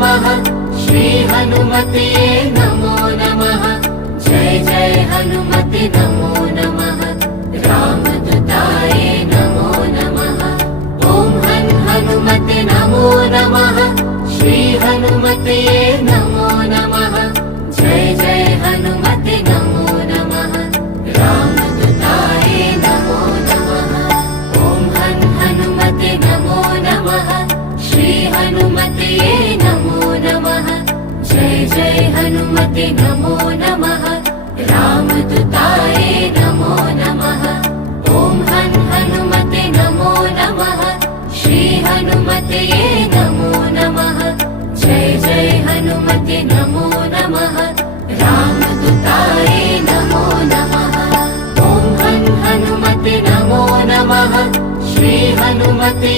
नमः श्री हनुमते नमो नमः जय जय हनुमते नमो नमः रामदूताय नमो नमः ॐ हनुमते नमो नमः श्री हनुमते नमो नमः जय जय हनुमते नमो नमः रामदूताय नमो नमः ॐ हनुमते नमो नमः श्री हनुमते नमो नमः जय जय हनुमते नमो नमः रामदूताय नमो नमः ॐ हनुमते नमो नमः श्री हनुमते नमो नमः जय जय हनुमते नमो नमः रामदूताय नमो नमः ॐ हनुमते नमो नमः श्री हनुमते